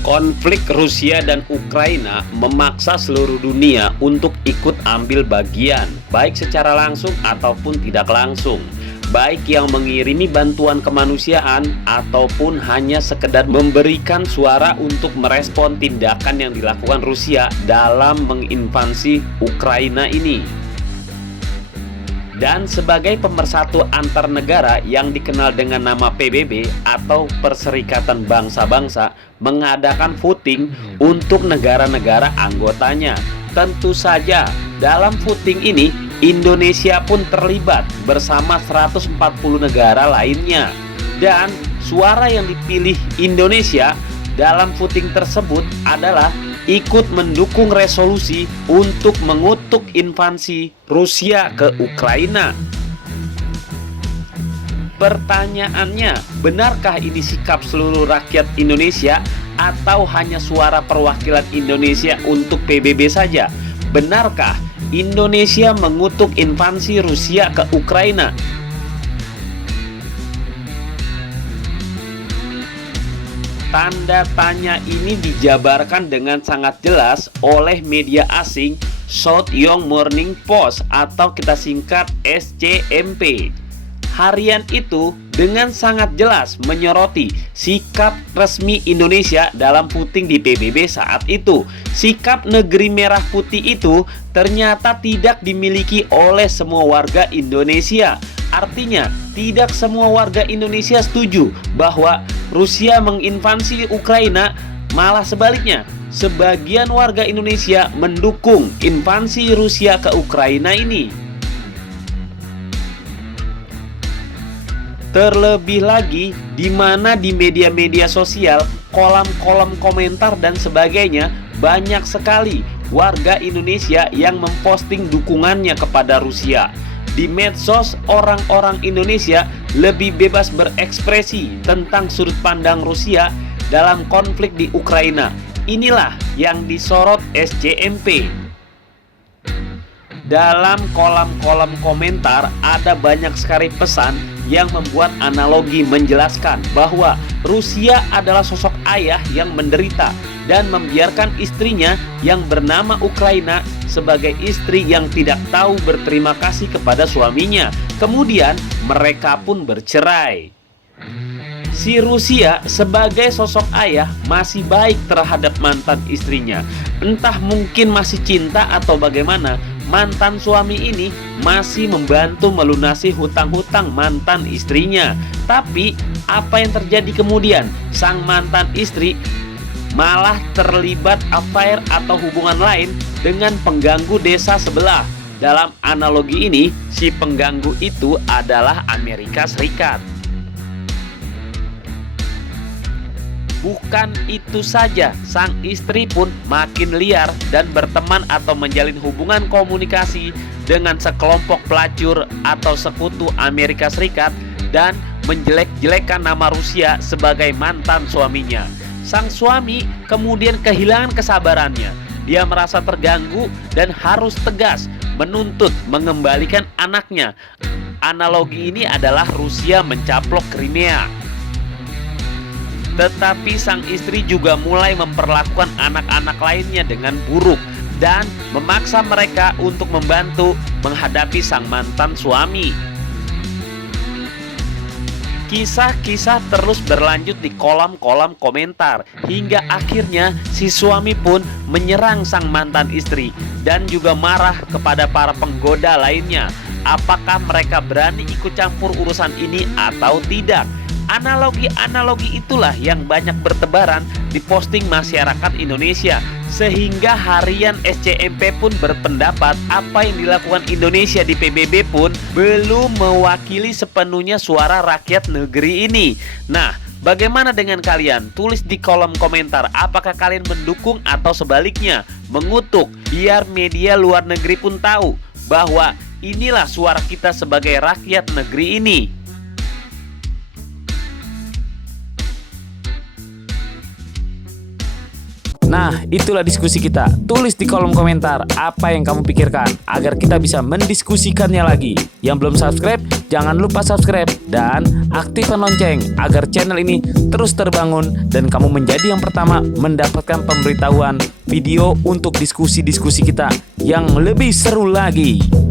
Konflik Rusia dan Ukraina memaksa seluruh dunia untuk ikut ambil bagian, baik secara langsung ataupun tidak langsung. Baik yang mengirimi bantuan kemanusiaan ataupun hanya sekedar memberikan suara untuk merespon tindakan yang dilakukan Rusia dalam menginvasi Ukraina ini. Dan sebagai pemersatu antar negara yang dikenal dengan nama PBB atau Perserikatan Bangsa-Bangsa mengadakan voting untuk negara-negara anggotanya. Tentu saja dalam voting ini Indonesia pun terlibat bersama 140 negara lainnya. Dan suara yang dipilih Indonesia dalam voting tersebut adalah ikut mendukung resolusi untuk mengutuk invasi Rusia ke Ukraina. Pertanyaannya, benarkah ini sikap seluruh rakyat Indonesia atau hanya suara perwakilan Indonesia untuk PBB saja? Benarkah Indonesia mengutuk invasi Rusia ke Ukraina? Tanda tanya ini dijabarkan dengan sangat jelas oleh media asing South Young Morning Post atau kita singkat SCMP. Harian itu dengan sangat jelas menyoroti sikap resmi Indonesia dalam voting di PBB saat itu. Sikap negeri merah putih itu ternyata tidak dimiliki oleh semua warga Indonesia. Artinya, tidak semua warga Indonesia setuju bahwa Rusia menginvasi Ukraina, malah sebaliknya, sebagian warga Indonesia mendukung invasi Rusia ke Ukraina ini. Terlebih lagi, di mana di media-media sosial, kolom-kolom komentar dan sebagainya, banyak sekali warga Indonesia yang memposting dukungannya kepada Rusia. Di medsos, orang-orang Indonesia lebih bebas berekspresi tentang sudut pandang Rusia dalam konflik di Ukraina. Inilah yang disorot SCMP. Dalam kolom-kolom komentar ada banyak sekali pesan yang membuat analogi menjelaskan bahwa Rusia adalah sosok ayah yang menderita dan membiarkan istrinya yang bernama Ukraina sebagai istri yang tidak tahu berterima kasih kepada suaminya. Kemudian mereka pun bercerai. Si Rusia sebagai sosok ayah masih baik terhadap mantan istrinya. Entah mungkin masih cinta atau bagaimana, mantan suami ini masih membantu melunasi hutang-hutang mantan istrinya. Tapi apa yang terjadi kemudian? Sang mantan istri malah terlibat affair atau hubungan lain dengan pengganggu desa sebelah. Dalam analogi ini, si pengganggu itu adalah Amerika Serikat. Bukan itu saja, sang istri pun makin liar dan berteman atau menjalin hubungan komunikasi dengan sekelompok pelacur atau sekutu Amerika Serikat dan menjelek-jelekan nama Rusia sebagai mantan suaminya. Sang suami kemudian kehilangan kesabarannya. Dia merasa terganggu dan harus tegas menuntut mengembalikan anaknya. Analogi ini adalah Rusia mencaplok Crimea. Tetapi sang istri juga mulai memperlakukan anak-anak lainnya dengan buruk dan memaksa mereka untuk membantu menghadapi sang mantan suami. Kisah-kisah terus berlanjut di kolom-kolom komentar hingga akhirnya si suami pun menyerang sang mantan istri dan juga marah kepada para penggoda lainnya. Apakah mereka berani ikut campur urusan ini atau tidak? Analogi-analogi itulah yang banyak bertebaran di posting masyarakat Indonesia, sehingga harian SCMP pun berpendapat apa yang dilakukan Indonesia di PBB pun belum mewakili sepenuhnya suara rakyat negeri ini. Nah, bagaimana dengan kalian? Tulis di kolom komentar apakah kalian mendukung atau sebaliknya mengutuk, biar media luar negeri pun tahu bahwa inilah suara kita sebagai rakyat negeri ini. Nah, itulah diskusi kita. Tulis di kolom komentar apa yang kamu pikirkan agar kita bisa mendiskusikannya lagi. Yang belum subscribe, jangan lupa subscribe dan aktifkan lonceng agar channel ini terus terbangun dan kamu menjadi yang pertama mendapatkan pemberitahuan video untuk diskusi-diskusi kita yang lebih seru lagi.